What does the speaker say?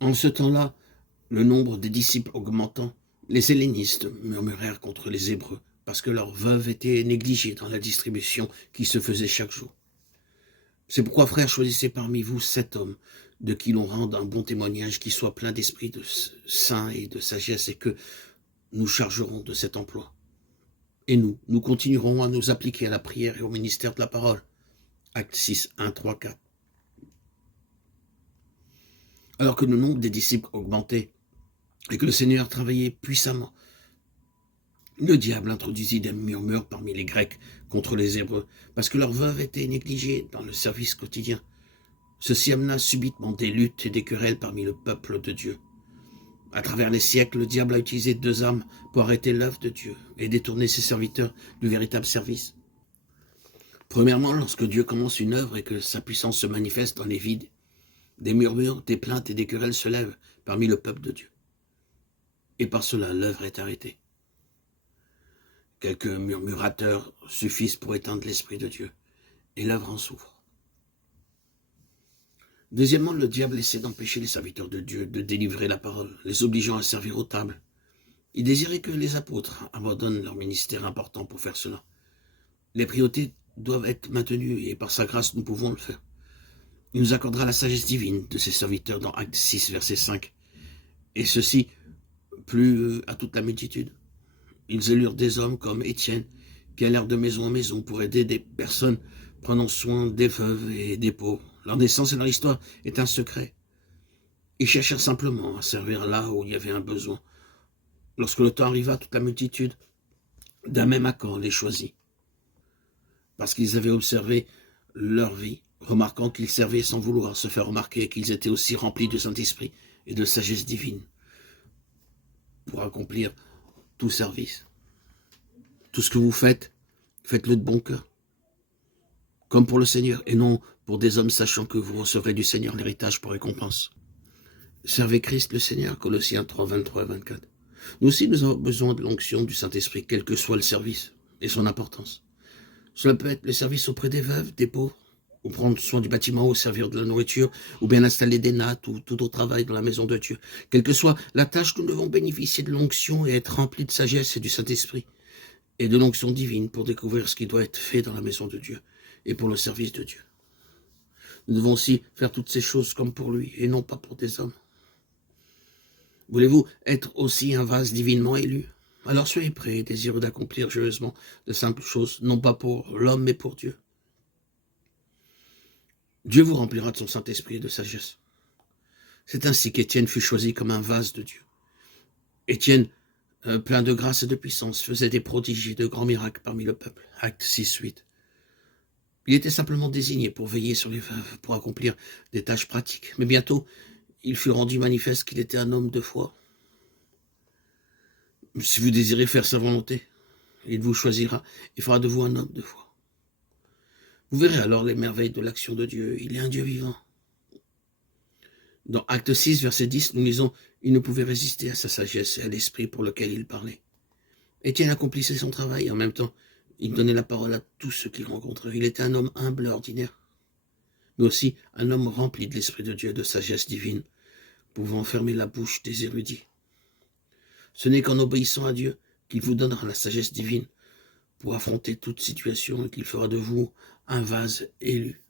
En ce temps-là, le nombre des disciples augmentant, les hellénistes murmurèrent contre les Hébreux, parce que leurs veuves étaient négligées dans la distribution qui se faisait chaque jour. C'est pourquoi, frères, choisissez parmi vous 7 hommes, de qui l'on rende un bon témoignage, qui soit plein d'esprit de saint et de sagesse, et que nous chargerons de cet emploi. Et nous continuerons à nous appliquer à la prière et au ministère de la parole. Acte 6, 1, 3, 4. Alors que le nombre des disciples augmentait et que le Seigneur travaillait puissamment, le diable introduisit des murmures parmi les Grecs contre les Hébreux, parce que leurs veuves étaient négligées dans le service quotidien. Ceci amena subitement des luttes et des querelles parmi le peuple de Dieu. À travers les siècles, le diable a utilisé 2 armes pour arrêter l'œuvre de Dieu et détourner ses serviteurs du véritable service. Premièrement, lorsque Dieu commence une œuvre et que sa puissance se manifeste dans les vides, des murmures, des plaintes et des querelles se lèvent parmi le peuple de Dieu. Et par cela, l'œuvre est arrêtée. Quelques murmurateurs suffisent pour éteindre l'Esprit de Dieu, et l'œuvre en souffre. Deuxièmement, le diable essaie d'empêcher les serviteurs de Dieu de délivrer la parole, les obligeant à servir aux tables. Il désirait que les apôtres abandonnent leur ministère important pour faire cela. Les priorités doivent être maintenues, et par sa grâce, nous pouvons le faire. Il nous accordera la sagesse divine de ses serviteurs dans Acte 6, verset 5. Et ceci plut à toute la multitude. Ils élurent des hommes comme Étienne, qui allèrent de maison en maison pour aider des personnes prenant soin des veuves et des pauvres. Leur naissance et leur histoire est un secret. Ils cherchèrent simplement à servir là où il y avait un besoin. Lorsque le temps arriva, toute la multitude, d'un même accord, les choisit. Parce qu'ils avaient observé leur vie, remarquant qu'ils servaient sans vouloir se faire remarquer et qu'ils étaient aussi remplis de Saint-Esprit et de sagesse divine pour accomplir tout service. Tout ce que vous faites, faites-le de bon cœur, comme pour le Seigneur, et non pour des hommes sachant que vous recevrez du Seigneur l'héritage pour récompense. Servez Christ le Seigneur, Colossiens 3, 23 et 24. Nous aussi, nous avons besoin de l'onction du Saint-Esprit, quel que soit le service et son importance. Cela peut être le service auprès des veuves, des pauvres, ou prendre soin du bâtiment, ou servir de la nourriture, ou bien installer des nattes, ou tout autre travail dans la maison de Dieu. Quelle que soit la tâche, nous devons bénéficier de l'onction et être remplis de sagesse et du Saint-Esprit, et de l'onction divine pour découvrir ce qui doit être fait dans la maison de Dieu, et pour le service de Dieu. Nous devons aussi faire toutes ces choses comme pour lui, et non pas pour des hommes. Voulez-vous être aussi un vase divinement élu? Alors soyez prêts et désireux d'accomplir joyeusement de simples choses, non pas pour l'homme, mais pour Dieu. Dieu vous remplira de son Saint-Esprit et de sagesse. C'est ainsi qu'Étienne fut choisi comme un vase de Dieu. Étienne, plein de grâce et de puissance, faisait des prodiges et de grands miracles parmi le peuple. Acte 6, 8. Il était simplement désigné pour veiller sur les veuves, pour accomplir des tâches pratiques. Mais bientôt, il fut rendu manifeste qu'il était un homme de foi. Si vous désirez faire sa volonté, il vous choisira et fera de vous un homme de foi. Vous verrez alors les merveilles de l'action de Dieu. Il est un Dieu vivant. Dans Acte 6, verset 10, nous lisons « Il ne pouvait résister à sa sagesse et à l'esprit pour lequel il parlait. » Étienne accomplissait son travail et en même temps, il donnait la parole à tous ceux qu'il rencontrait. Il était un homme humble et ordinaire, mais aussi un homme rempli de l'Esprit de Dieu et de sagesse divine, pouvant fermer la bouche des érudits. Ce n'est qu'en obéissant à Dieu qu'il vous donnera la sagesse divine pour affronter toute situation et qu'il fera de vous un vase élu.